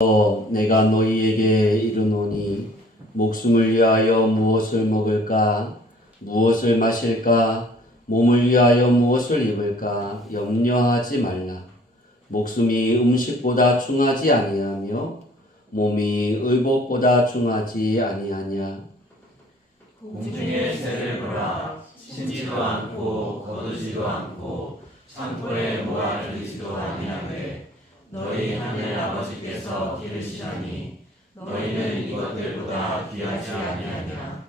내가 너희에게 이르노니 목숨을 위하여 무엇을 먹을까 무엇을 마실까 몸을 위하여 무엇을 입을까 염려하지 말라. 목숨이 음식보다 중하지 아니하며 몸이 의복보다 중하지 아니하냐. 공중의 새를 보라. 심지도 않고 거두지도 않고 창고에 모아두지도 아니하되 너희 하늘 아버지께서 기르시나니 너희는 이것들보다 귀하지 아니하냐.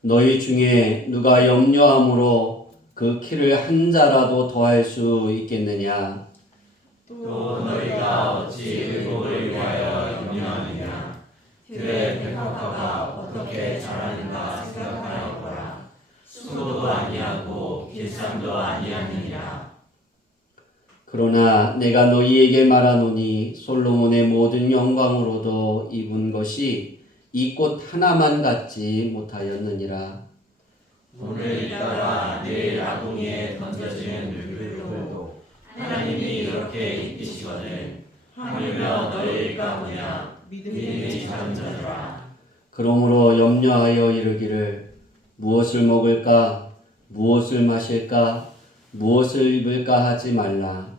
너희 중에 누가 염려함으로 그 키를 한 자라도 더할 수 있겠느냐. 또 너희가 어찌 의복을 위하여 염려하느냐. 들의 백합화가 어떻게 자라는가 생각하여 보라. 수고도 아니하고 길쌈도 아니하느니라. 그러나 내가 너희에게 말하노니 솔로몬의 모든 영광으로도 입은 것이 이 꽃 하나만 갖지 못하였느니라. 오늘 있다가 내일 아궁이에 던져지는 물들도 하나님이 이렇게 입히시거늘 하물며 너희의 가보냐 믿음이 작은 자들아. 그러므로 염려하여 이르기를 무엇을 먹을까 무엇을 마실까 무엇을 입을까 하지 말라.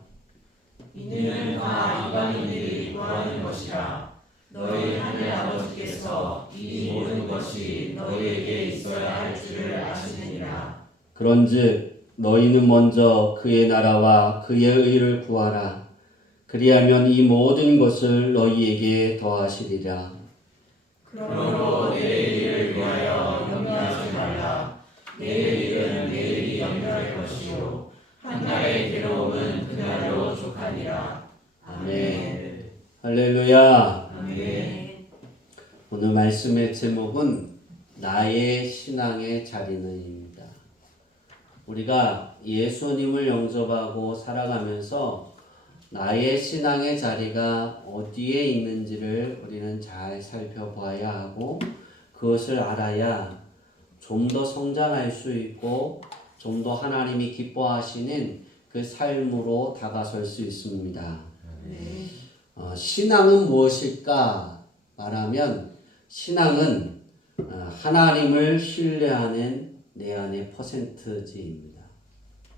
이는 다 이방인들이 구하는 것이라. 너희 하늘 아버지께서 이 모든 것이 너희에게 있어야 할 줄을 아시느니라. 그런즉 너희는 먼저 그의 나라와 그의 의를 구하라. 그리하면 이 모든 것을 너희에게 더하시리라. 그러므로 내일 일을 위하여 염려하지 말라. 내일 일은 내일이 염려할 것이요 한 날의 괴로움은 그날로 족하니라. 아멘. 할렐루야. 아멘. 오늘 말씀의 제목은 나의 신앙의 자리는입니다. 우리가 예수님을 영접하고 살아가면서 나의 신앙의 자리가 어디에 있는지를 우리는 잘 살펴봐야 하고 그것을 알아야 좀 더 성장할 수 있고 좀 더 하나님이 기뻐하시는 그 삶으로 다가설 수 있습니다. 신앙은 무엇일까 말하면 신앙은 하나님을 신뢰하는 내 안의 퍼센트지입니다.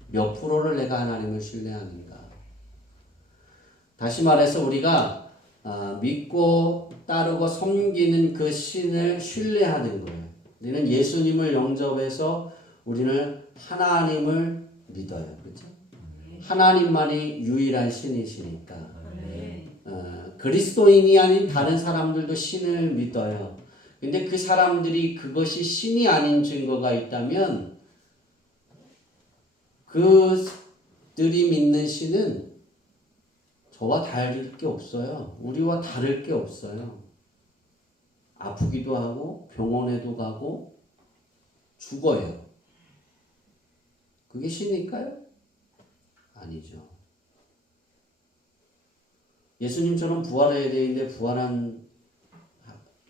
몇 프로를 내가 하나님을 신뢰하는가. 다시 말해서 우리가 믿고 따르고 섬기는 그 신을 신뢰하는 거예요. 우리는 예수님을 영접해서 우리는 하나님을 믿어요. 그렇죠? 하나님만이 유일한 신이시니까. 그리스도인이 아닌 다른 사람들도 신을 믿어요. 근데 그 사람들이 그것이 신이 아닌 증거가 있다면 그들이 믿는 신은 저와 다를 게 없어요. 우리와 다를 게 없어요. 아프기도 하고 병원에도 가고 죽어요. 그게 신일까요? 아니죠. 예수님처럼 부활해야 되는데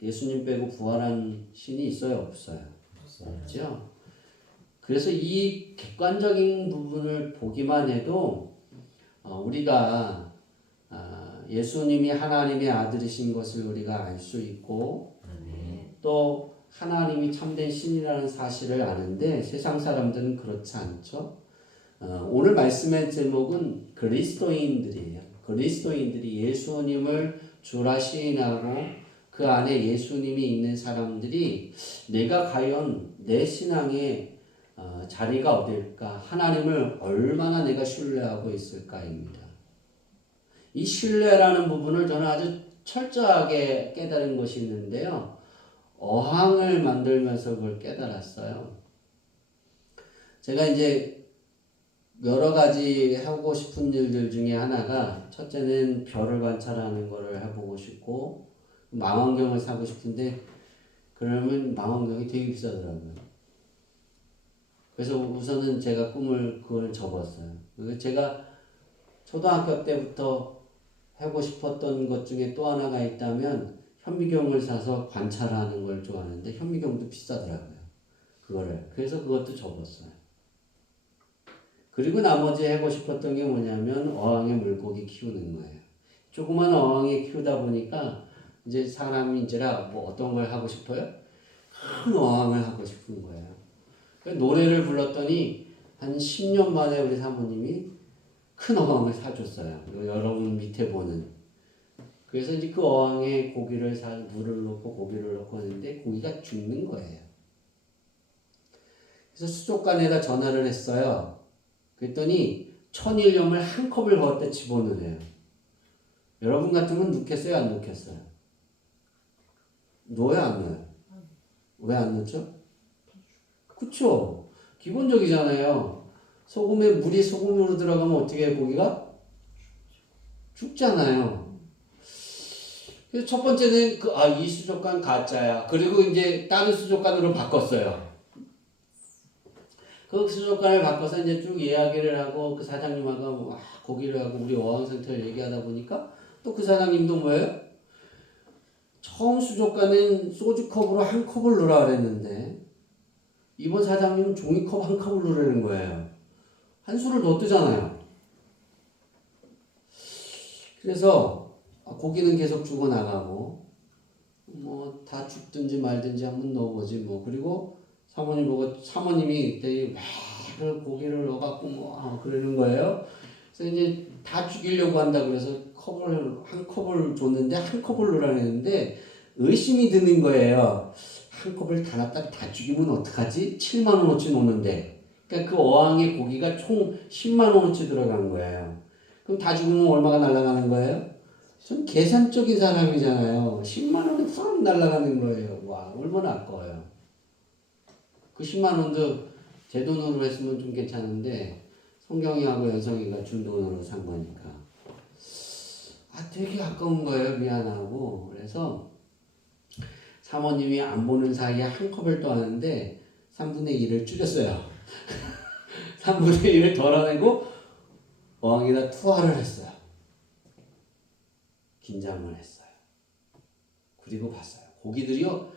예수님 빼고 부활한 신이 있어요? 없어요? 없죠. 그래서 이 객관적인 부분을 보기만 해도 우리가 예수님이 하나님의 아들이신 것을 우리가 알 수 있고 또 하나님이 참된 신이라는 사실을 아는데 세상 사람들은 그렇지 않죠. 오늘 말씀의 제목은 그리스도인들이에요. 그리스도인들이 예수님을 주라 시인하고 그 안에 예수님이 있는 사람들이 내가 과연 내 신앙의 자리가 어딜까? 하나님을 얼마나 내가 신뢰하고 있을까입니다. 이 신뢰라는 부분을 저는 아주 철저하게 깨달은 것이 있는데요. 어항을 만들면서 그걸 깨달았어요. 제가 이제 여러 가지 하고 싶은 일들 중에 하나가 첫째는 별을 관찰하는 거를 해보고 싶고 망원경을 사고 싶은데 그러면 망원경이 되게 비싸더라고요. 그래서 우선은 제가 꿈을 그걸 접었어요. 제가 초등학교 때부터 하고 싶었던 것 중에 또 하나가 있다면 현미경을 사서 관찰하는 걸 좋아하는데 현미경도 비싸더라고요. 그래서 그것도 접었어요. 그리고 나머지 하고 싶었던 게 뭐냐면 어항에 물고기 키우는 거예요. 조그만 어항에 키우다 보니까 이제 사람인지라 뭐 어떤 걸 하고 싶어요? 큰 어항을 하고 싶은 거예요. 그래서 노래를 불렀더니 한 10년 만에 우리 사모님이 큰 어항을 사줬어요. 여러분 밑에 보는. 그래서 이제 그 어항에 물을 넣고 고기를 넣고 하는데 고기가 죽는 거예요. 그래서 수족관에다 전화를 했어요. 그랬더니 천일염을 한 컵을 거기다 집어넣으래요. 여러분 같으면 넣겠어요? 안 넣겠어요? 넣어요? 안 넣어요? 왜 안 넣죠? 그쵸? 기본적이잖아요. 물이 소금으로 들어가면 어떻게 해요? 고기가? 죽잖아요. 그래서 첫 번째는 이 수족관 가짜야. 그리고 이제 다른 수족관으로 바꿨어요. 그 수족관을 바꿔서 이제 쭉 이야기를 하고 그 사장님하고 고기를 하고 우리 어항 상태를 얘기하다 보니까 또 그 사장님도 뭐예요? 처음 수족관은 소주컵으로 한 컵을 넣으라 그랬는데 이번 사장님은 종이컵 한 컵을 넣으라는 거예요. 한 수를 더 뜨잖아요. 그래서 고기는 계속 죽어나가고 뭐 다 죽든지 말든지 한번 넣어보지 뭐. 그리고 사모님이 되게 막 고기를 넣어갖고 그러는 거예요. 그래서 이제 다 죽이려고 한다 그래서 한 컵을 줬는데 한 컵을 넣으라 했는데 의심이 드는 거예요. 한 컵을 다 놨다가 다 죽이면 어떡하지? 7만 원어치 놓는데. 그러니까 그 어항에 고기가 총 10만 원어치 들어간 거예요. 그럼 다 죽으면 얼마가 날아가는 거예요? 전 계산적인 사람이잖아요. 10만 원이 싹 날아가는 거예요. 와, 얼마나 아까워요. 그 10만 원도 제 돈으로 했으면 좀 괜찮은데 성경이하고 연성이가 준 돈으로 산 거니까 되게 아까운 거예요. 미안하고. 그래서 사모님이 안 보는 사이에 한 컵을 또 하는데 3분의 1을 줄였어요. 3분의 1을 덜어내고 어항에다 투하를 했어요. 긴장을 했어요. 그리고 봤어요. 고기들이요.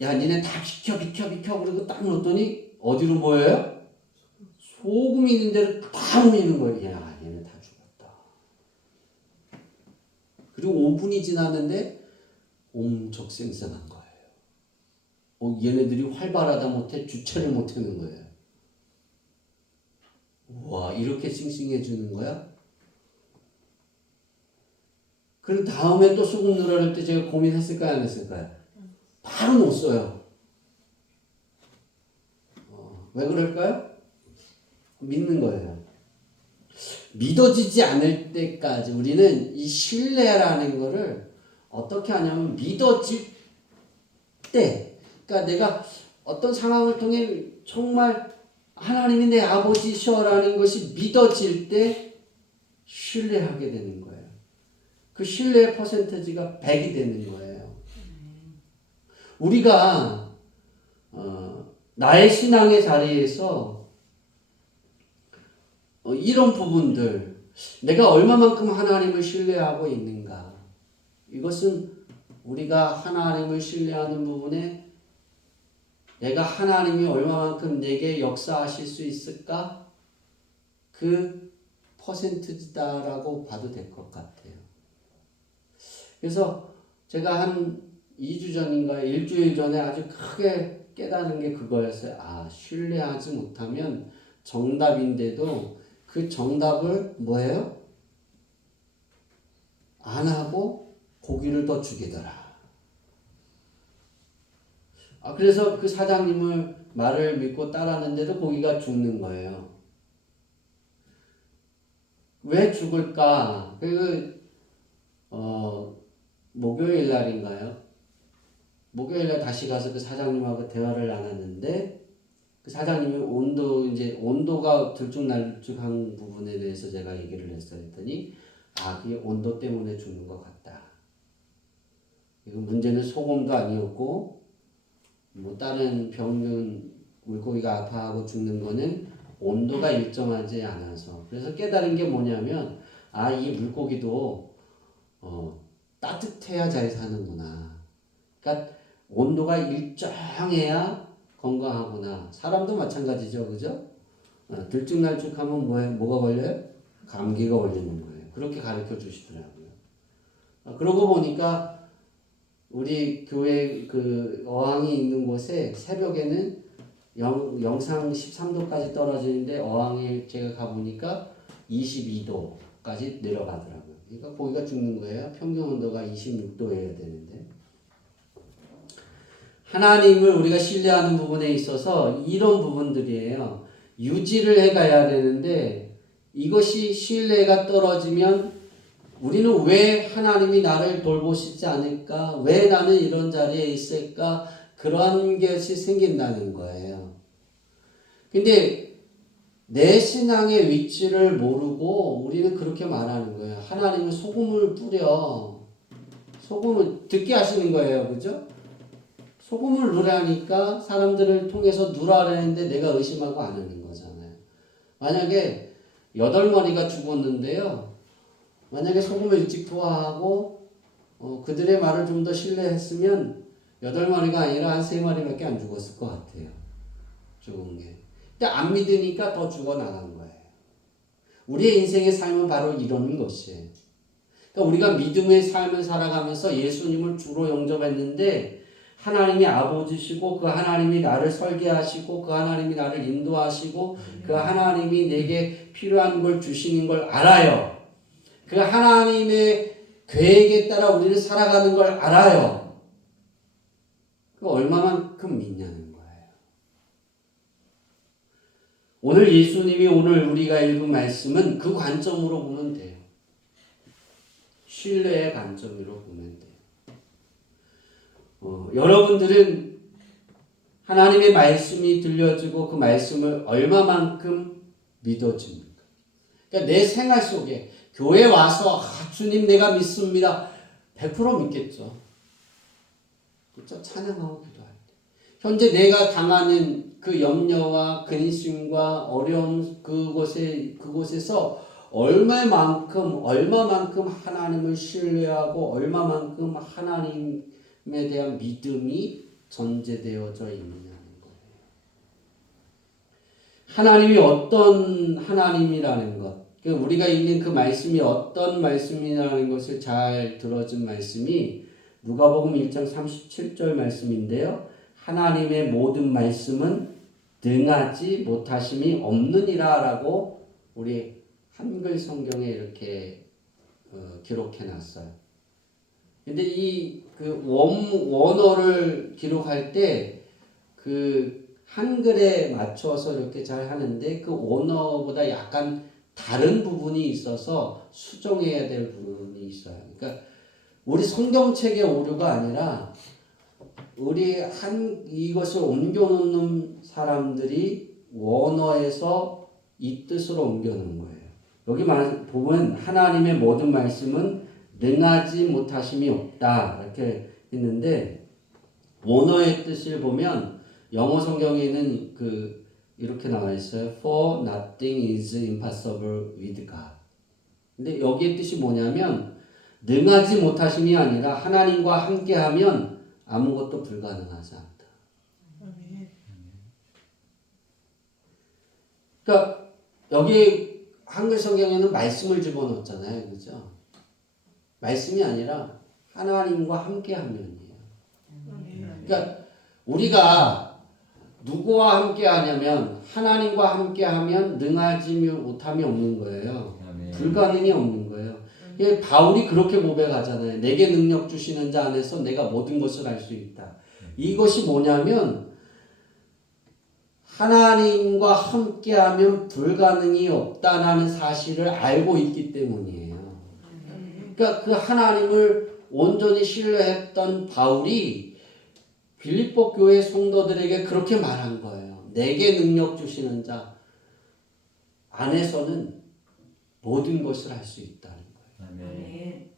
야, 니네 다 비켜. 그리고 딱 넣었더니 어디로 모여요? 소금이 있는 데로 다 모이는 거예요. 야, 얘네 다 죽었다. 그리고 5분이 지났는데 엄청 쌩쌩한 거예요. 얘네들이 활발하다 못해 주체를 못하는 거예요. 와, 이렇게 싱싱해지는 거야? 그럼 다음에 또 소금 넣으라 할 때 제가 고민했을까요? 안 했을까요? 바로 넣었어요. 왜 그럴까요? 믿는 거예요. 믿어지지 않을 때까지 우리는 이 신뢰라는 거를 어떻게 하냐면 믿어질 때, 그러니까 내가 어떤 상황을 통해 정말 하나님이 내 아버지셔라는 것이 믿어질 때 신뢰하게 되는 거예요. 그 신뢰의 퍼센테지가 100이 되는 거예요. 우리가 나의 신앙의 자리에서 이런 부분들, 내가 얼마만큼 하나님을 신뢰하고 있는가, 이것은 우리가 하나님을 신뢰하는 부분에 내가 하나님이 얼마만큼 내게 역사하실 수 있을까? 그 퍼센트지다라고 봐도 될 것 같아요. 그래서 제가 한 2주 전인가 일주일 전에 아주 크게 깨달은 게 그거였어요. 신뢰하지 못하면 정답인데도 그 정답을 뭐예요? 안 하고 고기를 더 죽이더라. 그래서 그 사장님을 말을 믿고 따랐는데도 고기가 죽는 거예요. 왜 죽을까? 목요일 날인가요? 목요일 날 다시 가서 그 사장님하고 대화를 나눴는데 그 사장님이 온도가 들쭉날쭉한 부분에 대해서 제가 얘기를 했어요. 했더니 그게 온도 때문에 죽는 것 같다. 이거 문제는 소금도 아니었고 뭐 다른 병균 물고기가 아파하고 죽는 거는 온도가 일정하지 않아서. 그래서 깨달은 게 뭐냐면 이 물고기도 따뜻해야 잘 사는구나. 그러니까 온도가 일정해야 건강하구나. 사람도 마찬가지죠, 그죠? 들쭉날쭉하면 뭐가 걸려요? 감기가 걸리는 거예요. 그렇게 가르쳐 주시더라고요. 그러고 보니까 우리 교회 그 어항이 있는 곳에 새벽에는 영상 13도까지 떨어지는데 어항에 제가 가보니까 22도까지 내려가더라고요. 그러니까 고기가 죽는 거예요. 평균 온도가 26도여야 되는데. 하나님을 우리가 신뢰하는 부분에 있어서 이런 부분들이에요. 유지를 해가야 되는데 이것이 신뢰가 떨어지면 우리는 왜 하나님이 나를 돌보시지 않을까? 왜 나는 이런 자리에 있을까? 그런 것이 생긴다는 거예요. 근데 내 신앙의 위치를 모르고 우리는 그렇게 말하는 거예요. 하나님은 소금을 뿌려. 소금을 듣게 하시는 거예요. 그죠? 소금을 넣으라니까 사람들을 통해서 누라라는데 내가 의심하고 안 하는 거잖아요. 만약에 8마리가 죽었는데요. 만약에 소금을 일찍 투하하고 그들의 말을 좀 더 신뢰했으면 8마리가 아니라 한 3마리밖에 안 죽었을 것 같아요. 죽은 게. 근데 안 믿으니까 더 죽어나간 거예요. 우리의 인생의 삶은 바로 이런 것이에요. 그러니까 우리가 믿음의 삶을 살아가면서 예수님을 주로 영접했는데 하나님이 아버지시고 그 하나님이 나를 설계하시고 그 하나님이 나를 인도하시고 그 하나님이 내게 필요한 걸 주시는 걸 알아요. 그 하나님의 계획에 따라 우리는 살아가는 걸 알아요. 그 얼마만큼 믿냐는 거예요. 오늘 예수님이 오늘 우리가 읽은 말씀은 그 관점으로 보면 돼요. 신뢰의 관점으로 보면 돼요. 여러분들은 하나님의 말씀이 들려지고 그 말씀을 얼마만큼 믿어집니까? 그러니까 내 생활 속에 교회 와서 주님 내가 믿습니다. 100% 믿겠죠. 그렇죠? 찬양하고 기도할 때. 현재 내가 당하는 그 염려와 근심과 어려움 그곳에서 얼마만큼 하나님을 신뢰하고 얼마만큼 하나님에 대한 믿음이 전제되어져 있느냐는 거예요. 하나님이 어떤 하나님이라는 것, 우리가 읽는 그 말씀이 어떤 말씀이라는 것을 잘 들어준 말씀이 누가복음 1장 37절 말씀인데요. 하나님의 모든 말씀은 능하지 못하심이 없느니라 라고 우리 한글 성경에 이렇게 기록해 놨어요. 근데 이 그 원어를 기록할 때 그 한글에 맞춰서 이렇게 잘 하는데 그 원어보다 약간 다른 부분이 있어서 수정해야 될 부분이 있어요. 그러니까 우리 성경책의 오류가 아니라 이것을 옮겨놓는 사람들이 원어에서 이 뜻으로 옮겨놓은 거예요. 여기 보면 하나님의 모든 말씀은 능하지 못하심이 없다 이렇게 했는데 원어의 뜻을 보면 영어 성경에는 이렇게 나와 있어요. For nothing is impossible with God. 근데 여기의 뜻이 뭐냐면 능하지 못하심이 아니라 하나님과 함께하면 아무것도 불가능하지 않다. 그러니까 여기 한글 성경에는 말씀을 집어넣었잖아요. 그죠? 말씀이 아니라 하나님과 함께하면이에요. 그러니까 우리가 누구와 함께하냐면 하나님과 함께하면 능하지 못함이 없는 거예요. 불가능이 없는 거예요. 바울이 그렇게 고백하잖아요. 내게 능력 주시는 자 안에서 내가 모든 것을 할 수 있다. 이것이 뭐냐면 하나님과 함께하면 불가능이 없다는 사실을 알고 있기 때문이에요. 그러니까 그 하나님을 온전히 신뢰했던 바울이 빌립보 교회 성도들에게 그렇게 말한 거예요. 내게 능력 주시는 자 안에서는 모든 것을 할 수 있다는 거예요. 아멘.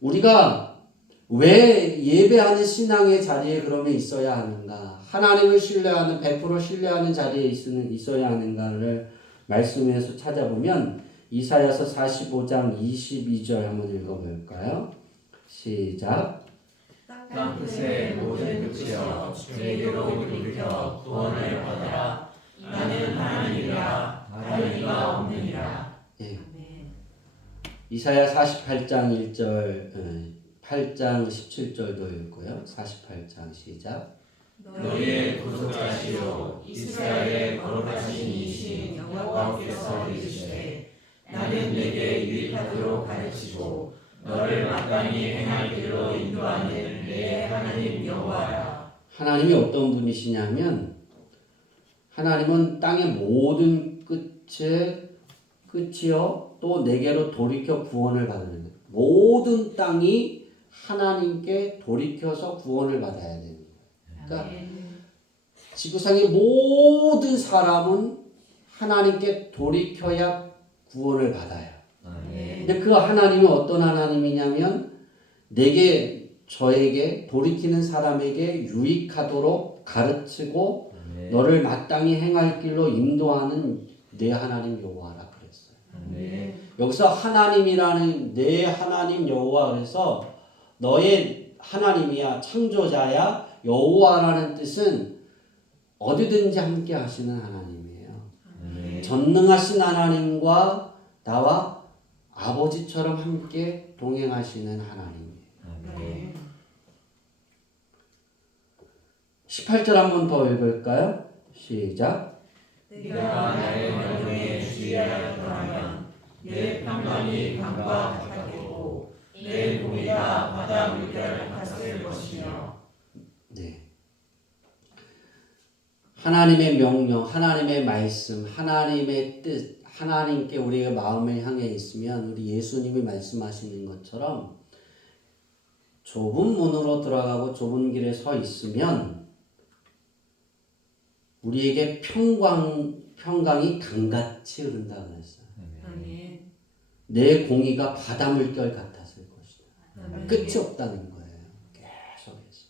우리가 왜 예배하는 신앙의 자리에 그러면 있어야 하는가? 하나님을 신뢰하는 100% 신뢰하는 자리에 있어야 하는가를 말씀에서 찾아보면 이사야서 45장 22절 한번 읽어볼까요? 시작. 땅끝의 모든 끝이여 내게로 돌이켜 구원을 받아라. 나는 하나님이라 다른 이가 없느니라. 예. 이사야 48장 1절, 8장 17절도 읽고요. 48장 시작. 너희의 구속자시요 이스라엘의 거룩하신 이신 여호와께서 이르시되 나는 내게 유익하도록 가르치고 너를 마땅히 행할 길로 인도하는 내 하나님 여호와라. 하나님이 어떤 분이시냐면 하나님은 땅의 모든 끝이요 또 내게로 돌이켜 구원을 받는 거예요. 모든 땅이 하나님께 돌이켜서 구원을 받아야 됩니다. 그러니까 지구상의 모든 사람은 하나님께 돌이켜야 구원을 받아요. 근데 그 하나님은 어떤 하나님이냐면 저에게 돌이키는 사람에게 유익하도록 가르치고 너를 마땅히 행할 길로 인도하는 내 하나님 여호와라 그랬어요. 여기서 하나님이라는 내 하나님 여호와 그래서 너의 하나님이야 창조자야 여호와라는 뜻은 어디든지 함께 하시는 하나님이에요. 전능하신 하나님과 나와 아버지처럼 함께 동행하시는 하나님이에요. 18절 한번 더 읽을까요? 시작. 내가 나의 명령에 주의하였더라면 내 평강이 강과 같았고 내 공의가 바다 물결 같았을 것이며. 네. 하나님의 명령, 하나님의 말씀, 하나님의 뜻, 하나님께 우리의 마음을 향해 있으면 우리 예수님이 말씀하시는 것처럼 좁은 문으로 들어가고 좁은 길에 서 있으면 우리에게 평강이 강같이 흐른다 그랬어요. 내 공의가 바다 물결 같았을 것이다. 끝이 없다는 거예요. 계속해서.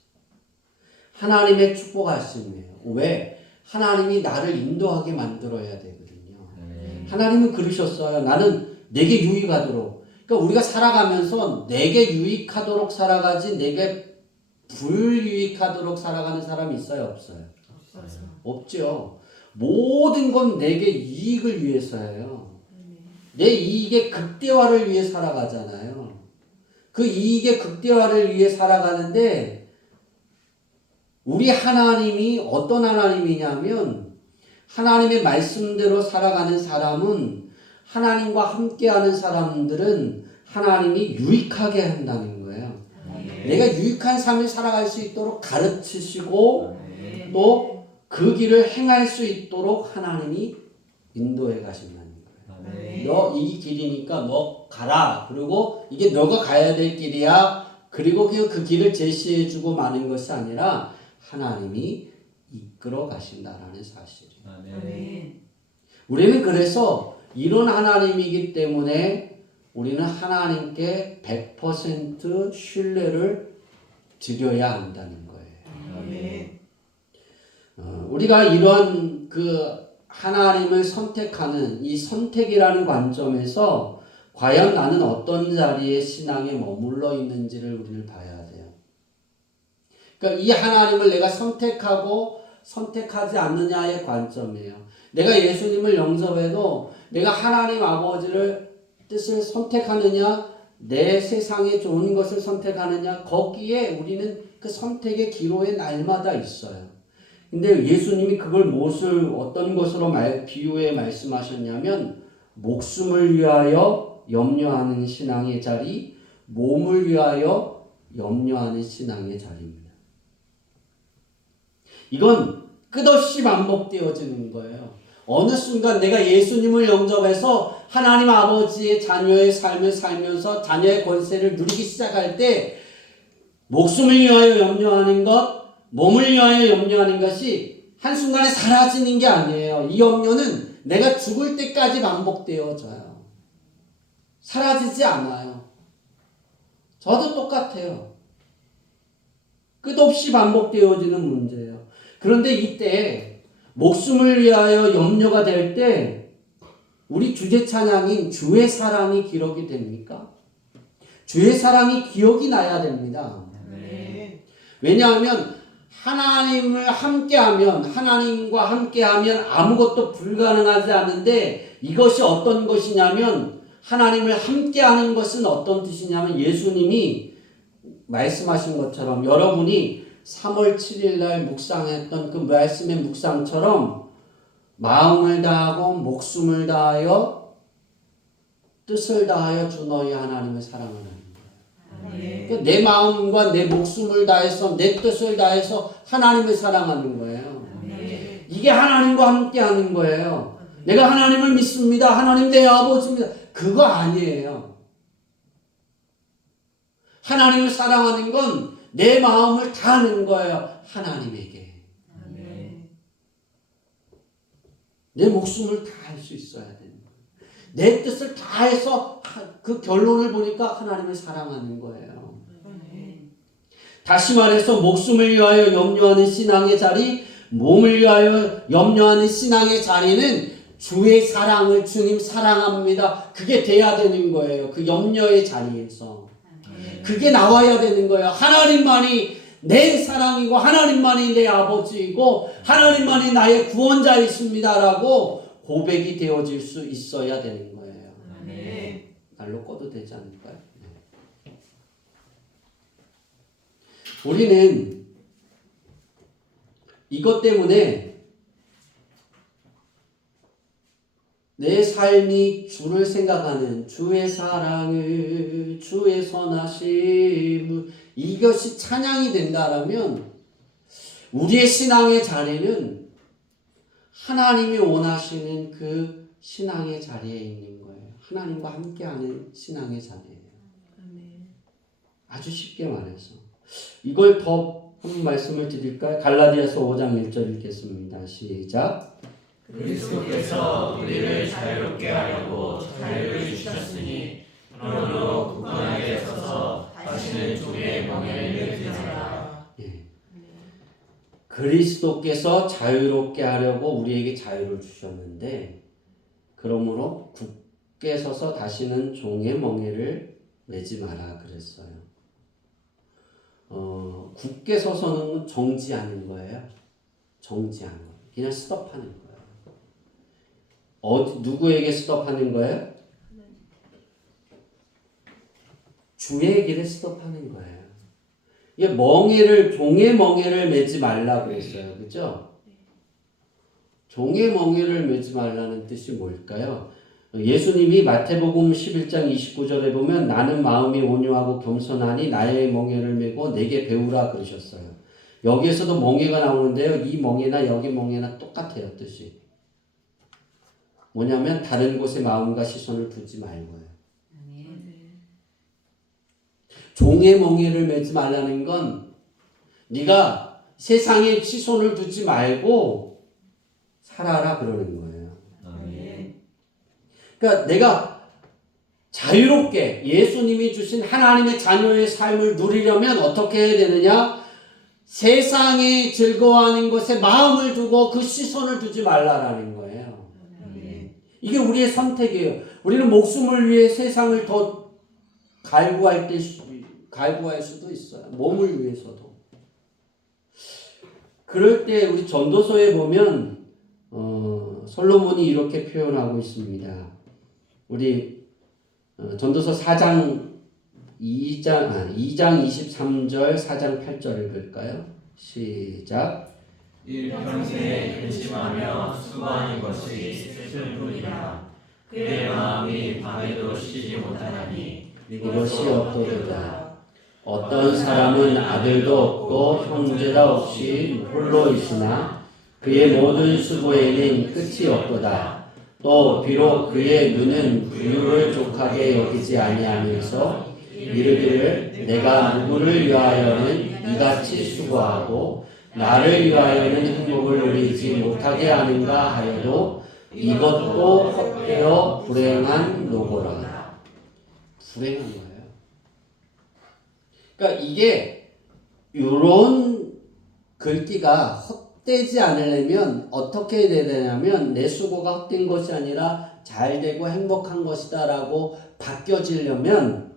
하나님의 축복하심이에요. 왜? 하나님이 나를 인도하게 만들어야 되거든요. 하나님은 그러셨어요. 나는 내게 유익하도록. 그러니까 우리가 살아가면서 내게 유익하도록 살아가지 내게 불유익하도록 살아가는 사람이 있어요? 없어요? 없죠. 모든 건 내게 이익을 위해서예요. 내 이익의 극대화를 위해 살아가잖아요. 그 이익의 극대화를 위해 살아가는데 우리 하나님이 어떤 하나님이냐면 하나님의 말씀대로 살아가는 사람은 하나님과 함께하는 사람들은 하나님이 유익하게 한다는 거예요. 내가 유익한 삶을 살아갈 수 있도록 가르치시고 또 그 길을 행할 수 있도록 하나님이 인도해 가신다는 거예요. 너 이 길이니까 너 가라. 그리고 이게 너가 가야 될 길이야. 그리고 그냥 그 길을 제시해 주고 마는 것이 아니라 하나님이 이끌어 가신다라는 사실이에요. 우리는 그래서 이런 하나님이기 때문에 우리는 하나님께 100% 신뢰를 드려야 한다는 거예요. 우리가 이런 하나님을 선택하는 이 선택이라는 관점에서 과연 나는 어떤 자리에 신앙에 머물러 있는지를 우리는 봐야 돼요. 그러니까 이 하나님을 내가 선택하고 선택하지 않느냐의 관점이에요. 내가 예수님을 영접해도 내가 하나님 아버지를 뜻을 선택하느냐, 내 세상에 좋은 것을 선택하느냐, 거기에 우리는 그 선택의 기로에 날마다 있어요. 근데 예수님이 그걸 어떤 것으로 비유해 말씀하셨냐면 목숨을 위하여 염려하는 신앙의 자리, 몸을 위하여 염려하는 신앙의 자리입니다. 이건 끝없이 반복되어지는 거예요. 어느 순간 내가 예수님을 영접해서 하나님 아버지의 자녀의 삶을 살면서 자녀의 권세를 누리기 시작할 때 목숨을 위하여 염려하는 것, 몸을 위하여 염려하는 것이 한순간에 사라지는 게 아니에요. 이 염려는 내가 죽을 때까지 반복되어져요. 사라지지 않아요. 저도 똑같아요. 끝없이 반복되어지는 문제예요. 그런데 이때 목숨을 위하여 염려가 될 때 우리 주제 찬양인 주의 사랑이 기록이 됩니까? 주의 사랑이 기억이 나야 됩니다. 왜냐하면 하나님과 함께하면 아무것도 불가능하지 않은데 이것이 어떤 것이냐면 하나님을 함께하는 것은 어떤 뜻이냐면 예수님이 말씀하신 것처럼 여러분이 3월 7일 날 묵상했던 그 말씀의 묵상처럼 마음을 다하고 목숨을 다하여 뜻을 다하여 주 너희 하나님을 사랑하는 거예요. 그러니까 내 마음과 내 목숨을 다해서 내 뜻을 다해서 하나님을 사랑하는 거예요. 이게 하나님과 함께하는 거예요. 내가 하나님을 믿습니다. 하나님 내 아버지입니다. 그거 아니에요. 하나님을 사랑하는 건 내 마음을 다하는 거예요. 하나님에게. 내 목숨을 다할 수 있어야 되는 거예요. 내 뜻을 다해서 그 결론을 보니까 하나님을 사랑하는 거예요. 다시 말해서 목숨을 위하여 염려하는 신앙의 자리, 몸을 위하여 염려하는 신앙의 자리는 주의 사랑을 주님 사랑합니다. 그게 돼야 되는 거예요. 그 염려의 자리에서. 그게 나와야 되는 거예요. 하나님만이 내 사랑이고 하나님만이 내 아버지이고 하나님만이 나의 구원자이십니다라고 고백이 되어질 수 있어야 되는 거예요. 날로 꺼도 되지 않을까요? 우리는 이것 때문에 내 삶이 주를 생각하는 주의 사랑을 주의 선하심 이것이 찬양이 된다라면 우리의 신앙의 자리는 하나님이 원하시는 그 신앙의 자리에 있는 거예요. 하나님과 함께하는 신앙의 자리예요. 아주 쉽게 말해서 이걸 더 한 말씀을 드릴까요? 갈라디아서 5장 1절 읽겠습니다. 시작. 그리스도께서 우리를 자유롭게 하려고 자유를 주셨으니 그러므로 굳건하게 서서 다시는 종의 멍에를 매지 말라. 그리스도께서 자유롭게 하려고 우리에게 자유를 주셨는데 그러므로 굳게 서서 다시는 종의 멍에를 매지 마라 그랬어요. 굳게 서서는 정지하는 거예요. 정지하는 거예요. 그냥 스톱하는 거예요. 누구에게 스톱하는 거예요? 주의 길에 스톱하는 거예요. 이게 종의 멍에를 매지 말라고 했어요. 그죠? 종의 멍에를 매지 말라는 뜻이 뭘까요? 예수님이 마태복음 11장 29절에 보면 나는 마음이 온유하고 겸손하니 나의 멍에를 메고 내게 배우라 그러셨어요. 여기에서도 멍에가 나오는데요. 이 멍에나 여기 멍에나 똑같아요. 뜻이. 뭐냐면 다른 곳에 마음과 시선을 두지 말고요. 종의 멍에를 매지 말라는 건 네가 세상에 시선을 두지 말고 살아라 그러는 거예요. 그러니까 내가 자유롭게 예수님이 주신 하나님의 자녀의 삶을 누리려면 어떻게 해야 되느냐? 세상에 즐거워하는 것에 마음을 두고 그 시선을 두지 말라라는 거예요. 이게 우리의 선택이에요. 우리는 목숨을 위해 세상을 더 갈구할 수도 있어요. 몸을 위해서도. 그럴 때 우리 전도서에 보면 솔로몬이 이렇게 표현하고 있습니다. 우리 전도서 4장 2장 23절 4장 8절 읽을까요? 시작. 일평생에 근심하며 수고하는 것이 슬픔이라. 그의 마음이 밤에도 쉬지 못하나니 이것이 어떠리까? 어떤 사람은 아들도 없고 형제도 없이 홀로 있으나 그의 모든 수고에는 끝이 없도다. 또 비록 그의 눈은 부유를 족하게 여기지 아니하면서 이르기를 내가 누구를 위하여는 이같이 수고하고 나를 위하여는 행복을 누리지 못하게 하는가 하여도 이것도 헛되어 불행한 노고라. 불행한 거예요. 그러니까 이게 이런 글귀가 헛되지 않으려면 어떻게 해야 되냐면 내 수고가 헛된 것이 아니라 잘 되고 행복한 것이다 라고 바뀌어지려면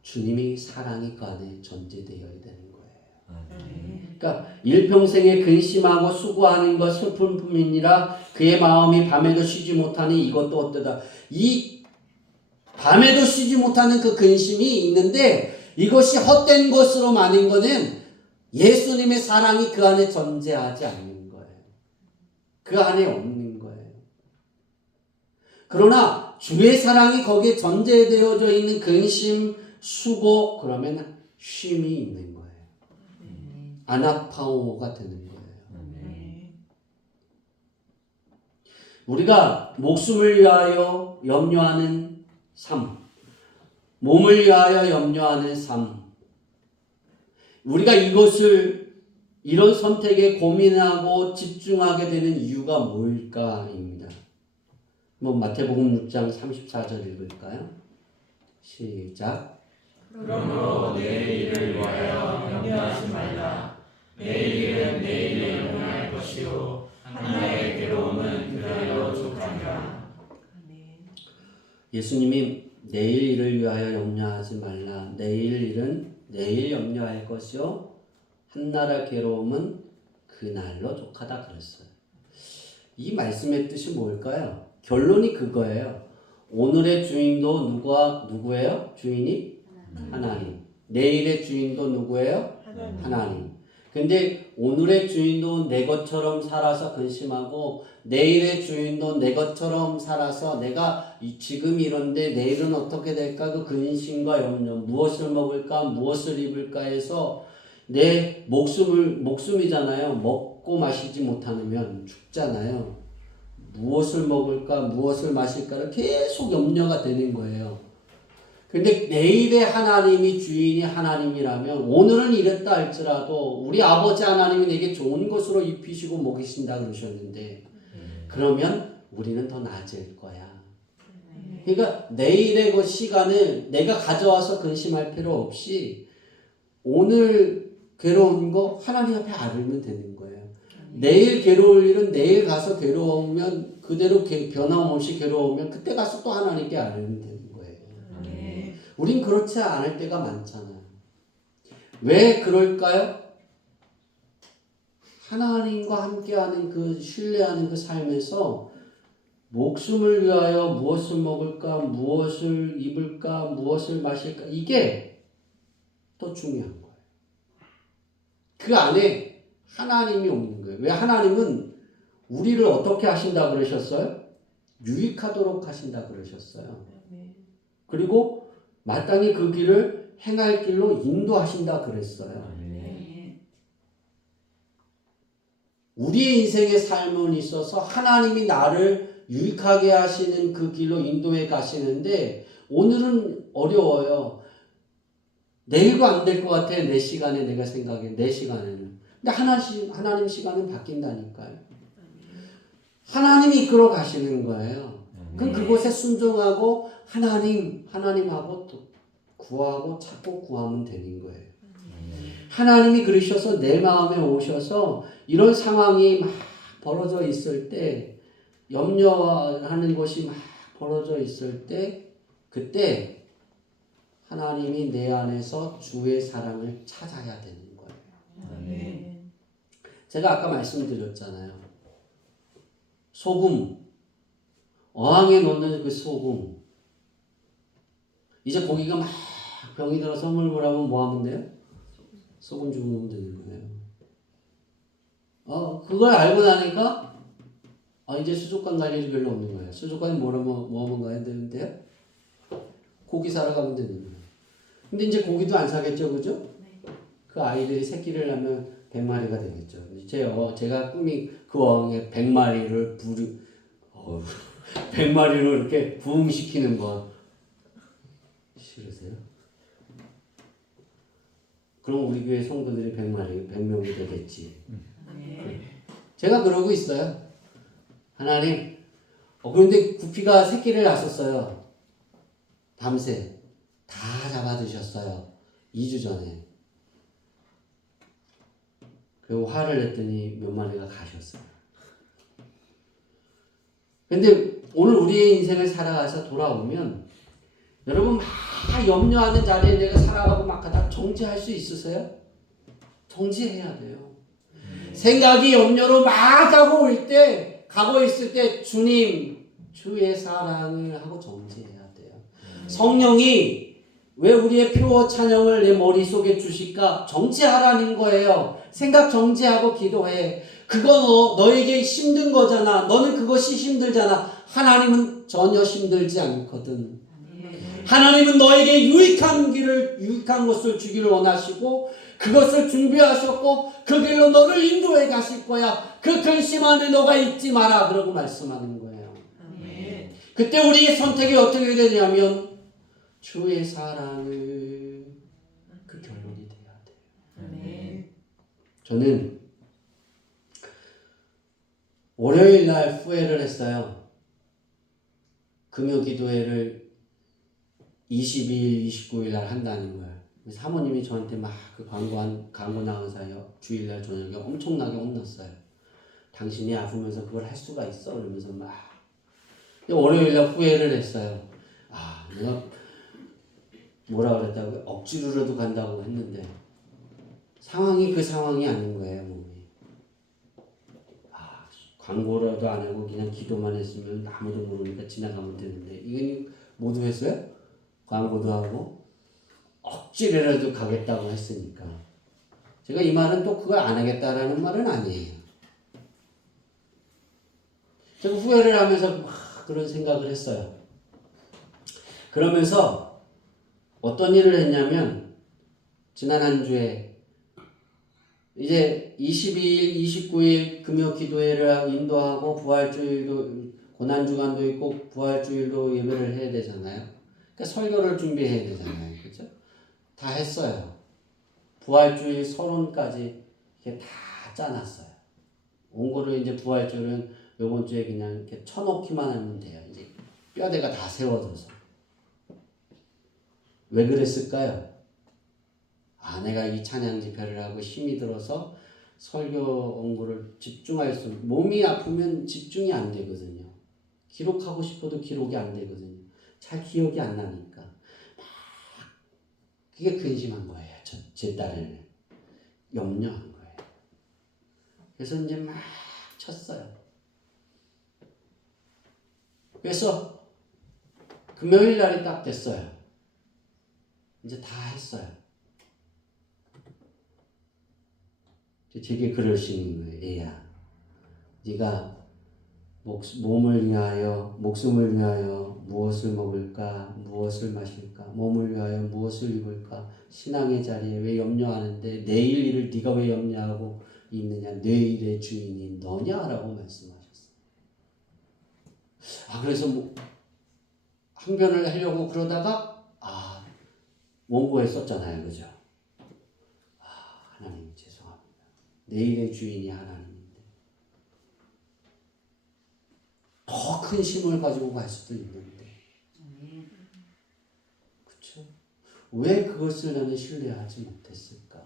주님이 사랑이 그 안에 전제되어야 되는 거예요. 그러니까 일평생에 근심하고 수고하는 것 슬픈 뿐이니라 그의 마음이 밤에도 쉬지 못하니 이것도 어떠다. 이 밤에도 쉬지 못하는 그 근심이 있는데 이것이 헛된 것으로 많은 것은 예수님의 사랑이 그 안에 존재하지 않는 거예요. 그 안에 없는 거예요. 그러나 주의 사랑이 거기에 존재되어져 있는 근심, 수고, 그러면 쉼이 있는 거예요. 아나파오가 되는 거예요. 우리가 목숨을 위하여 염려하는 삶, 몸을 위하여 염려하는 삶, 우리가 이런 선택에 고민하고 집중하게 되는 이유가 뭘까입니다. 마태복음 6장 34절 읽을까요? 시작. 그러므로 내일 일을 위하여 염려하지 말라. 내일 일은 내일에 용할 것이요 한나의 괴로움은 그대로 족하니라. 예수님이 내일 일을 위하여 염려하지 말라. 내일 일은 내일 염려할 것이요 한나라 괴로움은 그날로 족하다 그랬어요. 이 말씀의 뜻이 뭘까요? 결론이 그거예요. 오늘의 주인도 누구예요? 주인이 하나님. 내일의 주인도 누구예요? 하나님. 근데 오늘의 주인도 내 것처럼 살아서 근심하고 내일의 주인도 내 것처럼 살아서 내가 지금 이런데 내일은 어떻게 될까 그 근심과 염려, 무엇을 먹을까 무엇을 입을까 해서 내 목숨이잖아요. 먹고 마시지 못하면 죽잖아요. 무엇을 먹을까 무엇을 마실까를 계속 염려가 되는 거예요. 근데 내일의 하나님이 주인이 하나님이라면 오늘은 이랬다 할지라도 우리 아버지 하나님이 내게 좋은 것으로 입히시고 먹이신다 그러셨는데 그러면 우리는 더 나아질 거야. 그러니까 내일의 그 시간을 내가 가져와서 근심할 필요 없이 오늘 괴로운 거 하나님 앞에 알면 되는 거예요. 내일 괴로울 일은 내일 가서 괴로우면 그대로 변함없이 괴로우면 그때 가서 또 하나님께 알면 되는 거예요. 우린 그렇지 않을 때가 많잖아요. 왜 그럴까요? 하나님과 함께하는 그 신뢰하는 그 삶에서 목숨을 위하여 무엇을 먹을까, 무엇을 입을까, 무엇을 마실까 이게 더 중요한 거예요. 그 안에 하나님이 없는 거예요. 왜 하나님은 우리를 어떻게 하신다 그러셨어요? 유익하도록 하신다 그러셨어요. 그리고 마땅히 그 길을 행할 길로 인도하신다 그랬어요. 우리의 인생의 삶은 있어서 하나님이 나를 유익하게 하시는 그 길로 인도해 가시는데 오늘은 어려워요. 내일도 안 될 것 같아. 내 시간에 내가 생각해. 내 시간에는. 근데 하나님 시간은 바뀐다니까요. 하나님이 이끌어 가시는 거예요. 그럼 그곳에 순종하고 하나님하고 또 구하고 찾고 구하면 되는 거예요. 하나님이 그러셔서 내 마음에 오셔서 이런 상황이 막 벌어져 있을 때 염려하는 것이 막 벌어져 있을 때 그때 하나님이 내 안에서 주의 사랑을 찾아야 되는 거예요. 제가 아까 말씀드렸잖아요. 소금 어항에 넣는 그 소금 이제 고기가 막 병이 들어서 물물하면 뭐 하면 돼요? 소금 주고 넣으면 되는 거예요. 그걸 알고 나니까 이제 수족관 갈 일이 별로 없는 거예요. 수족관에 뭐 하면 가야 되는데요? 고기 사러 가면 되는 거예요. 근데 이제 고기도 안 사겠죠, 그죠? 그 아이들이 새끼를 낳으면 100마리가 되겠죠. 제가 꿈이 그 어항에 100마리를 100마리를 이렇게 부흥시키는 거 싫으세요? 그럼 우리 교회 성도들이 100명이 되겠지. 제가 그러고 있어요. 하나님, 그런데 구피가 새끼를 낳았어요. 밤새. 다 잡아드셨어요. 2주 전에. 그리고 화를 냈더니 몇 마리가 가셨어요. 근데 오늘 우리의 인생을 살아가서 돌아오면 여러분 막 염려하는 자리에 내가 살아가고 막 하다 정지할 수 있으세요? 정지해야 돼요. 생각이 염려로 막 가고 있을 때 주님, 주의 사랑을 하고 정지해야 돼요. 성령이 왜 우리의 표어 찬양을 내 머릿속에 주실까? 정지하라는 거예요. 생각 정지하고 기도해. 그거 너에게 힘든 거잖아. 너는 그것이 힘들잖아. 하나님은 전혀 힘들지 않거든. 하나님은 너에게 유익한 것을 주기를 원하시고 그것을 준비하셨고 그 길로 너를 인도해 가실 거야. 그 근심 안에 너가 있지 마라. 그러고 말씀하는 거예요. 그때 우리의 선택이 어떻게 되냐면 주의 사랑을 그 결론이 돼야 돼요. 저는 월요일 날 후회를 했어요. 금요 기도회를 22일, 29일 날 한다는 거예요. 사모님이 저한테 막 그 광고 나온 사이에 주일날 저녁에 엄청나게 혼났어요. 당신이 아프면서 그걸 할 수가 있어? 이러면서 막. 월요일 날 후회를 했어요. 내가 뭐라 그랬다고요? 억지로라도 간다고 했는데 상황이 그 상황이 아닌 거예요, 몸이. 광고라도 안 하고 그냥 기도만 했으면 아무도 모르니까 지나가면 되는데 이건 모두 했어요? 광고도 하고 억지로라도 가겠다고 했으니까. 제가 이 말은 또 그걸 안 하겠다라는 말은 아니에요. 제가 후회를 하면서 막 그런 생각을 했어요. 그러면서 어떤 일을 했냐면 지난 한 주에 이제 22일, 29일 금요 기도회를 인도하고 부활주일도 고난주간도 있고 부활주일도 예배를 해야 되잖아요. 그러니까 설교를 준비해야 되잖아요. 그렇죠? 다 했어요. 부활주일 서론까지 이렇게 다 짜놨어요. 원고를 이제 부활주일은 요번 주에 그냥 이렇게 쳐놓기만 하면 돼요. 이제 뼈대가 다 세워져서. 왜 그랬을까요? 내가 이 찬양 집회를 하고 힘이 들어서 설교 원고를 몸이 아프면 집중이 안 되거든요. 기록하고 싶어도 기록이 안 되거든요. 잘 기억이 안 나니까. 그게 근심한 거예요. 제 딸을 염려한 거예요. 그래서 이제 막 쳤어요. 그래서 금요일 날이 딱 됐어요. 이제 다 했어요. 제게 그러시는 거예요. 애야, 네가 몸을 위하여, 목숨을 위하여 무엇을 먹을까, 무엇을 마실까, 몸을 위하여 무엇을 입을까, 신앙의 자리에 왜 염려하는데 내일 일을 네가 왜 염려하고 있느냐, 내일의 주인이 너냐라고 말씀하셨어요. 그래서 항변을 하려고 그러다가 원고에 썼잖아요. 그죠? 하나님 죄송합니다. 내일의 주인이 하나님인데 더 큰 힘을 가지고 갈 수도 있는데 그렇죠? 왜 그것을 나는 신뢰하지 못했을까?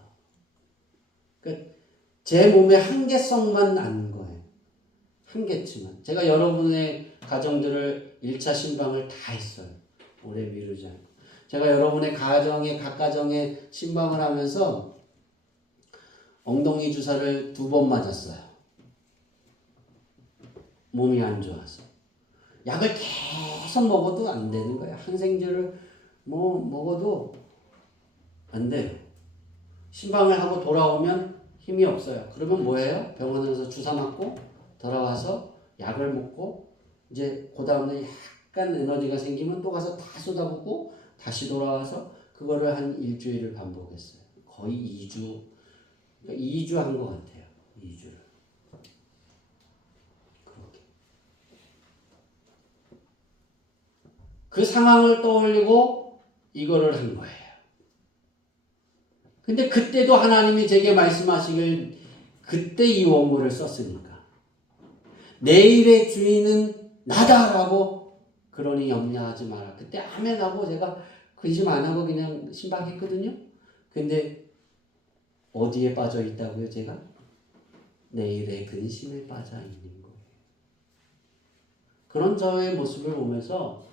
그러니까 제 몸의 한계성만 아는 거예요. 한계치만. 제가 여러분의 가정들을 1차 신방을 다 했어요. 오래 미루지 않고. 제가 여러분의 각 가정에 신방을 하면서 엉덩이 주사를 2번 맞았어요. 몸이 안 좋아서. 약을 계속 먹어도 안 되는 거예요. 항생제를 먹어도 안 돼요. 신방을 하고 돌아오면 힘이 없어요. 그러면 뭐예요? 병원에서 주사 맞고 돌아와서 약을 먹고 이제 그 다음에 약간 에너지가 생기면 또 가서 다 쏟아붓고 다시 돌아와서 그거를 한 일주일을 반복했어요. 거의 2주, 그러니까 2주 한 것 같아요. 2주를. 그렇게. 그 상황을 떠올리고 이거를 한 거예요. 근데 그때도 하나님이 제게 말씀하시길 그때 이 원고를 썼으니까. 내일의 주인은 나다라고 그러니 염려하지 마라. 그때 아멘하고 제가 근심 안 하고 그냥 신방했거든요. 근데 어디에 빠져 있다고요, 제가? 내일의 근심에 빠져 있는 거예요. 그런 저의 모습을 보면서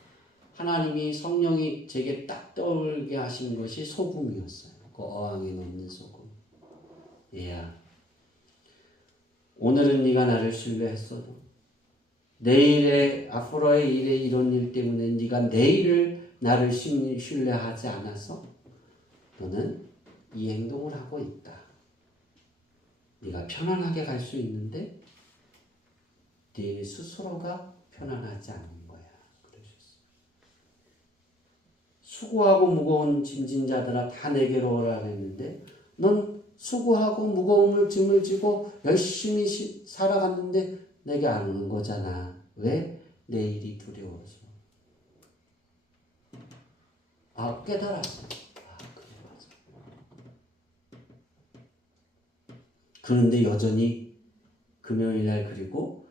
하나님이 성령이 제게 딱 떠올게 하신 것이 소금이었어요. 그 어항에 넣는 소금. 얘야, 오늘은 네가 나를 신뢰했어도 내일의 앞으로의 일에 이런 일 때문에 네가 내일을 나를 신뢰하지 않아서 너는 이 행동을 하고 있다. 네가 편안하게 갈 수 있는데 네 스스로가 편안하지 않는 거야. 그러셨어요. 수고하고 무거운 짐진 자들아 다 내게로 오라 그랬는데 넌 수고하고 무거움을 짐을 지고 열심히 살아갔는데 내게 안 오는 거잖아. 왜? 내일이 두려워서. 깨달았어. 그래 맞아. 그런데 여전히 금요일날 그리고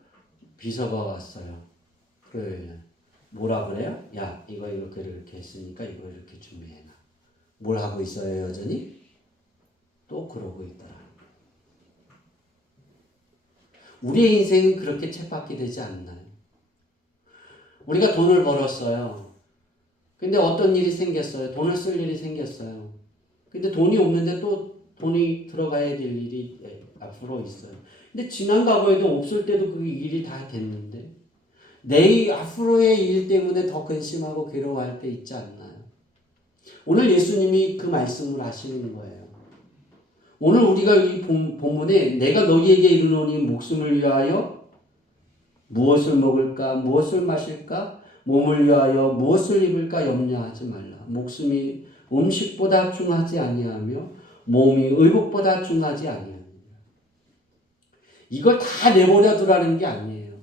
비서가 왔어요. 토요일날. 뭐라 그래요? 야, 이거 이렇게 했으니까 이거 이렇게 준비해놔. 뭘 하고 있어요 여전히? 또 그러고 있더라. 우리의 인생은 그렇게 쳇바퀴 되지 않나요? 우리가 돈을 벌었어요. 근데 어떤 일이 생겼어요. 돈을 쓸 일이 생겼어요. 근데 돈이 없는데 또 돈이 들어가야 될 일이 앞으로 있어요. 근데 지난 과거에도 없을 때도 그 일이 다 됐는데 내일 앞으로의 일 때문에 더 근심하고 괴로워할 때 있지 않나요? 오늘 예수님이 그 말씀을 하시는 거예요. 오늘 우리가 이 본문에 내가 너희에게 이르노니 목숨을 위하여 무엇을 먹을까 무엇을 마실까 몸을 위하여 무엇을 입을까 염려하지 말라. 목숨이 음식보다 중하지 아니하며 몸이 의복보다 중하지 아니하느니라. 이걸 다 내버려 두라는 게 아니에요.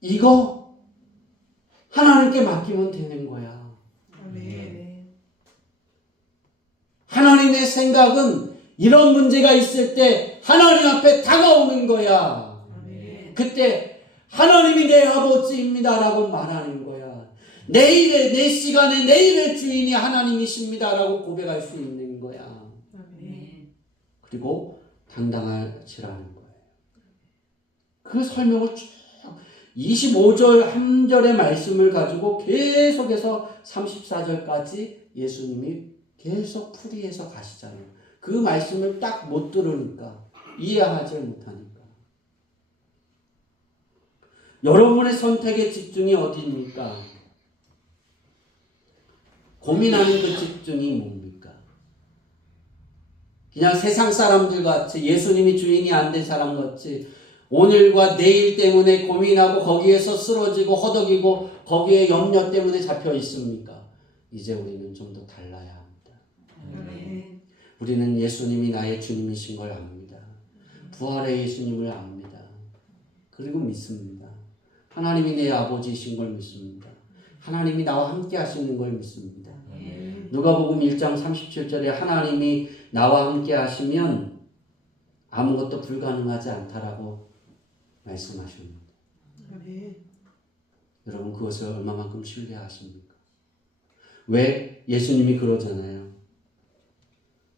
이거 하나님께 맡기면 되는 거야. 하나님의 생각은 이런 문제가 있을 때 하나님 앞에 다가오는 거야. 그때 하나님이 내 아버지입니다 라고 말하는 거야. 내일의 내 시간에 내일의 주인이 하나님이십니다 라고 고백할 수 있는 거야. 그리고 당당하시라는 거예요. 그 설명을 쭉 25절 3절의 말씀을 가지고 계속해서 34절까지 예수님이 계속 풀이해서 가시잖아요. 그 말씀을 딱 못 들으니까 이해하지 못하니까. 여러분의 선택의 집중이 어디입니까? 고민하는 그 집중이 뭡니까? 그냥 세상 사람들 같이 예수님이 주인이 안 된 사람 같이 오늘과 내일 때문에 고민하고 거기에서 쓰러지고 허덕이고 거기에 염려 때문에 잡혀 있습니까? 이제 우리는 좀 더 달라야 합니다. 우리는 예수님이 나의 주님이신 걸 압니다. 부활의 예수님을 압니다. 그리고 믿습니다. 하나님이 내 아버지이신 걸 믿습니다. 하나님이 나와 함께 하시는 걸 믿습니다. 누가복음 1장 37절에 하나님이 나와 함께 하시면 아무것도 불가능하지 않다라고 말씀하십니다. 여러분 그것을 얼마만큼 신뢰하십니까? 왜? 예수님이 그러잖아요.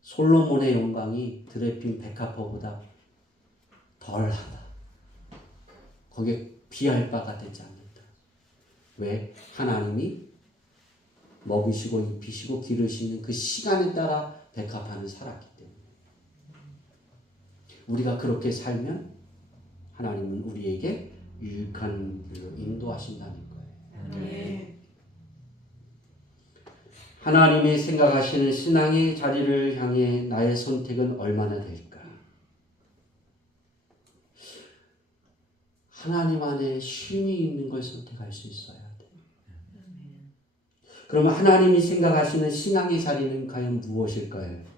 솔로몬의 영광이 드레핀 백합화보다 덜하다. 거기에 비할 바가 되지 않는다. 왜? 하나님이 먹이시고 입히시고 기르시는 그 시간에 따라 백합화는 살았기 때문에. 우리가 그렇게 살면 하나님은 우리에게 유익한 길로 인도하신다는 거예요. 하나님이 생각하시는 신앙의 자리를 향해 나의 선택은 얼마나 될까? 하나님 안에 쉼이 있는 걸 선택할 수 있어야 돼. 그러면 하나님이 생각하시는 신앙의 자리는 과연 무엇일까요?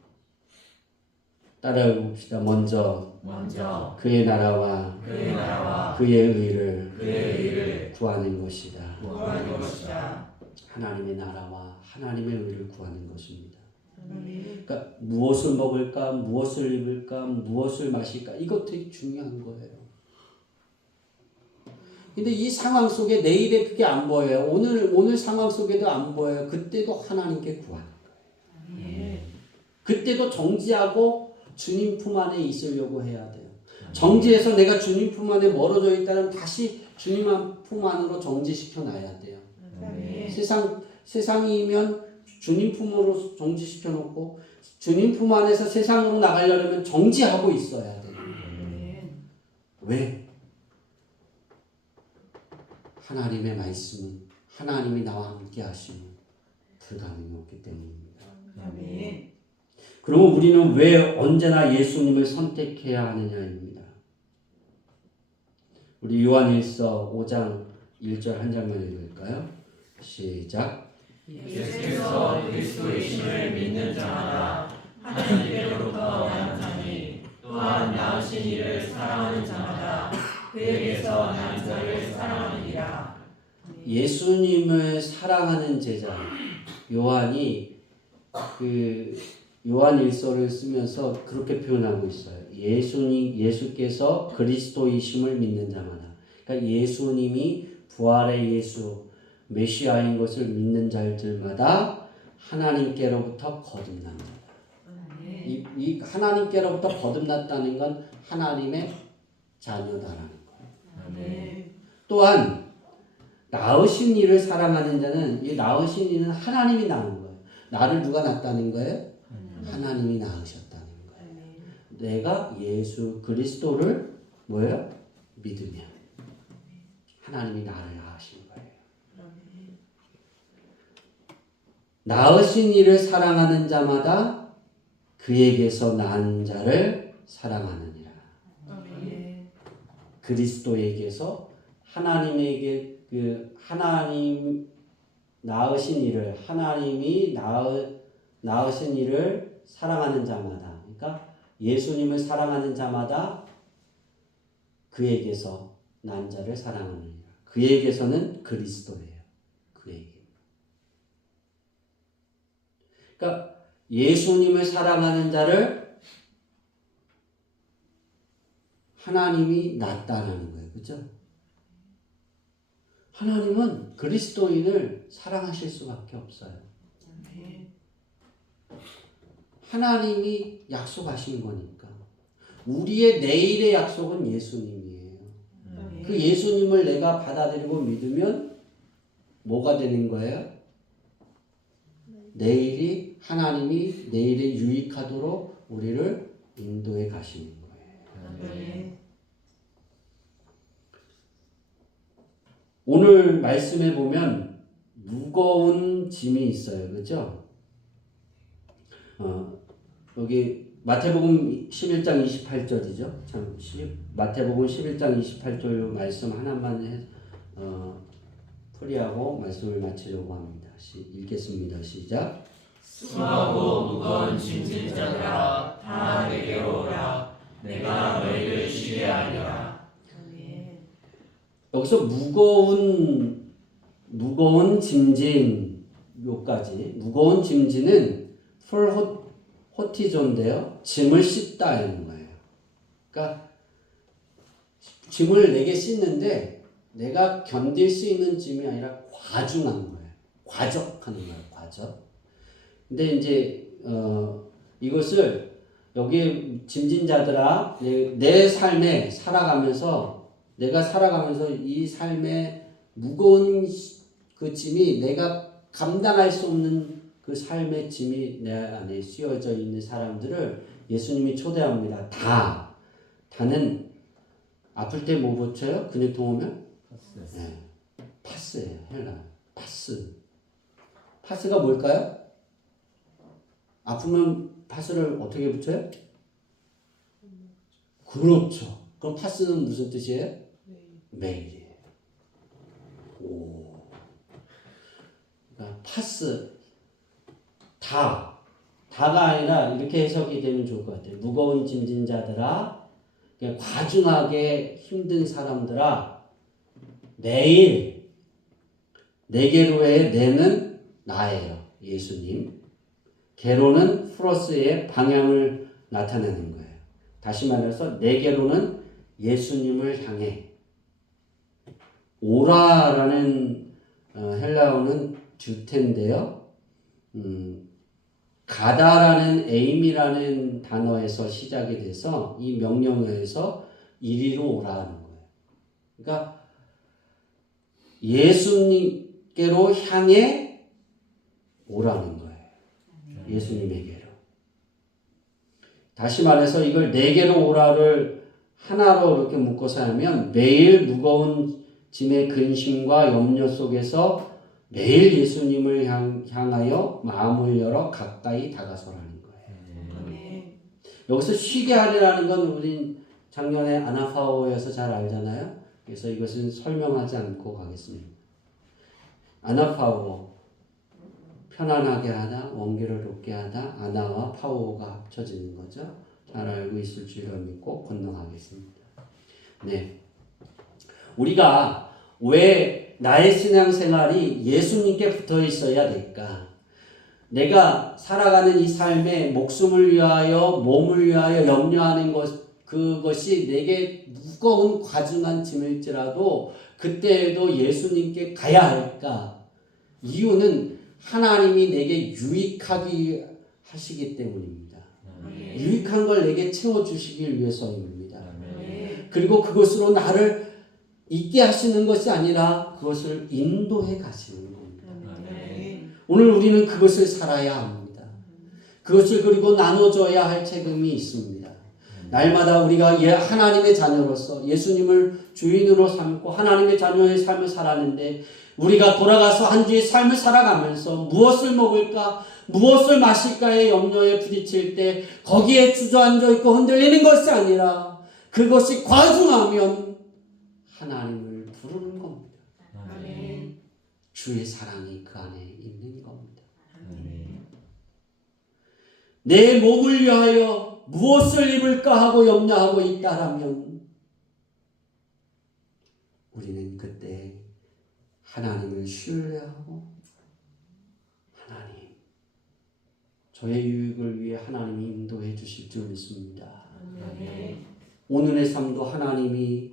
따라해 봅시다. 먼저 그의 나라와 그의 의를 구하는 것이다. 하나님의 나라와 하나님의 의를 구하는 것입니다. 그러니까 무엇을 먹을까, 무엇을 입을까, 무엇을 마실까 이것 되게 중요한 거예요. 근데 이 상황 속에 내일에 그게 안 보여요. 오늘 상황 속에도 안 보여요. 그때도 하나님께 구하는 거예요. 그때도 정지하고 주님 품 안에 있으려고 해야 돼요. 정지해서 내가 주님 품 안에 멀어져 있다면 다시 주님 품 안으로 정지시켜 놔야 돼요. 세상이면 주님 품으로 정지시켜 놓고 주님 품 안에서 세상으로 나가려면 정지하고 있어야 돼요. 왜? 하나님의 말씀은 하나님이 나와 함께 하시면 불가능이 없기 때문입니다. 아멘. 그러면 우리는 왜 언제나 예수님을 선택해야 하느냐입니다. 우리 요한일서 5장 1절 한 장만 읽을까요? 시작. 예수께서 그리스도이심을 믿는 자마다 하나님께로부터 난 자니 또한 낳으신 이를 사랑하는 자마다 그에게서 난 자를 사랑하느니라. 예수님을 사랑하는 제자 요한이 그 요한일서를 쓰면서 그렇게 표현하고 있어요. 예수께서 그리스도이심을 믿는 자마다. 그러니까 예수님이 부활의 예수 메시아인 것을 믿는 자들마다 하나님께로부터 거듭납니다. 이 하나님께로부터 거듭났다는 건 하나님의 자녀다라는 거예요. 또한 낳으신 이를 사랑하는 자는 이 낳으신 이는 하나님이 낳은 거예요. 나를 누가 낳았다는 거예요? 하나님이 낳으셨다는 거예요. 내가 예수 그리스도를 뭐예요? 믿으면 하나님이 나를 낳으신 거예요. 낳으신 이를 사랑하는 자마다 그에게서 난 자를 사랑하느니라. 그리스도에게서 하나님에게 하나님 낳으신 이를 하나님이 낳으신 이를 사랑하는 자마다, 그러니까 예수님을 사랑하는 자마다 그에게서 난 자를 사랑하느니라. 그에게서는 그리스도예요. 그에게. 그러니까 예수님을 사랑하는 자를 하나님이 낳았다는 거예요. 그렇죠? 하나님은 그리스도인을 사랑하실 수밖에 없어요. 하나님이 약속하신 거니까. 우리의 내일의 약속은 예수님이에요. 그 예수님을 내가 받아들이고 믿으면 뭐가 되는 거예요? 내일이 하나님이 내일에 유익하도록 우리를 인도해 가시는 거예요. 오늘 말씀에 보면 무거운 짐이 있어요. 그렇죠? 여기 마태복음 11장 28절이죠. 참 마태복음 11장 28절 말씀 하나만 풀이하고 말씀을 마치려고 합니다. 읽겠습니다. 시작. 수고하고 무거운 짐진 자들아 다 내게로 오라. 내가 너희를 쉬게 하리라. 여기서 무거운 짐진 요까지 무거운 짐진은 풀호티조인데요. 짐을 씻다 하는 거예요. 그러니까 짐을 내게 씻는데 내가 견딜 수 있는 짐이 아니라 과중한 거예요. 과적하는 거예요. 과적. 근데 이제 이것을 여기 짐진자들아 내 삶에 살아가면서 내가 살아가면서 이 삶의 무거운 그 짐이 내가 감당할 수 없는 그 삶의 짐이 내 안에 씌워져 있는 사람들을 예수님이 초대합니다. 다는 아플 때 뭐 붙여요? 근육통 오면? 파스. 네. 파스예요. 헬라. 파스. 파스가 뭘까요? 아프면 파스를 어떻게 붙여요? 그렇죠. 그럼 파스는 무슨 뜻이에요? 매일이에요. 오. 그러니까 파스. 다가 아니라 이렇게 해석이 되면 좋을 것 같아요. 무거운 짐진 자들아, 과중하게 힘든 사람들아, 내일 내게로의 내는 나예요. 예수님. 게로는 프로스의 방향을 나타내는 거예요. 다시 말해서 내게로는 예수님을 향해 오라라는 헬라어는 듀텐데요. 가다라는 에임이라는 단어에서 시작이 돼서 이 명령어에서 이리로 오라는 거예요. 그러니까 예수님께로 향해 오라는 거예요. 예수님에게로. 다시 말해서 이걸 내게로 오라를 하나로 이렇게 묶어서 하면 매일 무거운 짐의 근심과 염려 속에서 매일 예수님을 향하여 마음을 열어 가까이 다가서라는 거예요. 여기서 쉬게 하리라는 건 우린 작년에 아나파오에서 잘 알잖아요. 그래서 이것은 설명하지 않고 가겠습니다. 아나파오, 편안하게 하다, 원기를 높게 하다, 아나와 파오가 합쳐지는 거죠. 잘 알고 있을 줄 믿고 건너가겠습니다. 네, 우리가 왜 나의 신앙생활이 예수님께 붙어 있어야 될까? 내가 살아가는 이 삶에 목숨을 위하여 몸을 위하여 염려하는 그것이 내게 무거운 과중한 짐일지라도 그때에도 예수님께 가야 할까? 이유는 하나님이 내게 유익하게 하시기 때문입니다. 유익한 걸 내게 채워주시길 위해서입니다. 그리고 그것으로 나를 있게 하시는 것이 아니라 그것을 인도해 가시는 겁니다. 오늘 우리는 그것을 살아야 합니다. 그것을 그리고 나눠줘야 할 책임이 있습니다. 날마다 우리가 하나님의 자녀로서 예수님을 주인으로 삼고 하나님의 자녀의 삶을 살았는데 우리가 돌아가서 한 주의 삶을 살아가면서 무엇을 먹을까, 무엇을 마실까의 염려에 부딪힐 때 거기에 주저앉아 있고 흔들리는 것이 아니라 그것이 과중하면 하나님을 부르는 겁니다. 주의 사랑이 그 안에 있는 겁니다. 내 몸을 위하여 무엇을 입을까 하고 염려하고 있다라면 우리는 그때 하나님을 신뢰하고 하나님, 저의 유익을 위해 하나님이 인도해 주실 줄 믿습니다. 오늘의 삶도 하나님이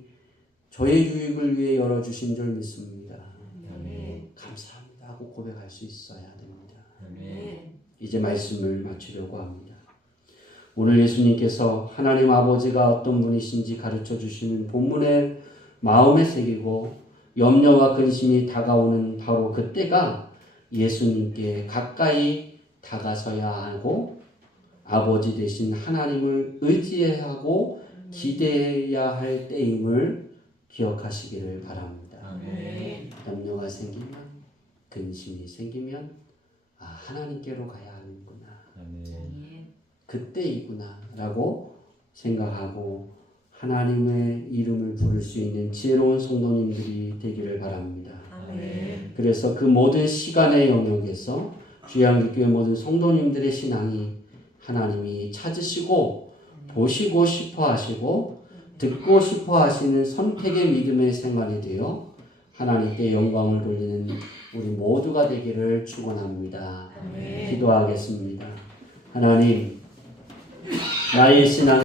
저의 유익을 위해 열어주신 줄 믿습니다. 감사합니다 하고 고백할 수 있어야 됩니다. 이제 말씀을 마치려고 합니다. 오늘 예수님께서 하나님 아버지가 어떤 분이신지 가르쳐 주시는 본문의 마음에 새기고 염려와 근심이 다가오는 바로 그때가 예수님께 가까이 다가서야 하고 아버지 되신 하나님을 의지하고 기대해야 할 때임을 기억하시기를 바랍니다. 염려가 생기면, 근심이 생기면 하나님께로 가야 하는구나. 그때이구나 라고 생각하고 하나님의 이름을 부를 수 있는 지혜로운 성도님들이 되기를 바랍니다. 그래서 그 모든 시간의 영역에서 주양교회 모든 성도님들의 신앙이 하나님이 찾으시고 보시고 싶어 하시고 듣고 싶어 하시는 선택의 믿음의 생활이 되어 하나님께 영광을 돌리는 우리 모두가 되기를 축원합니다. 기도하겠습니다. 하나님, 나의 신앙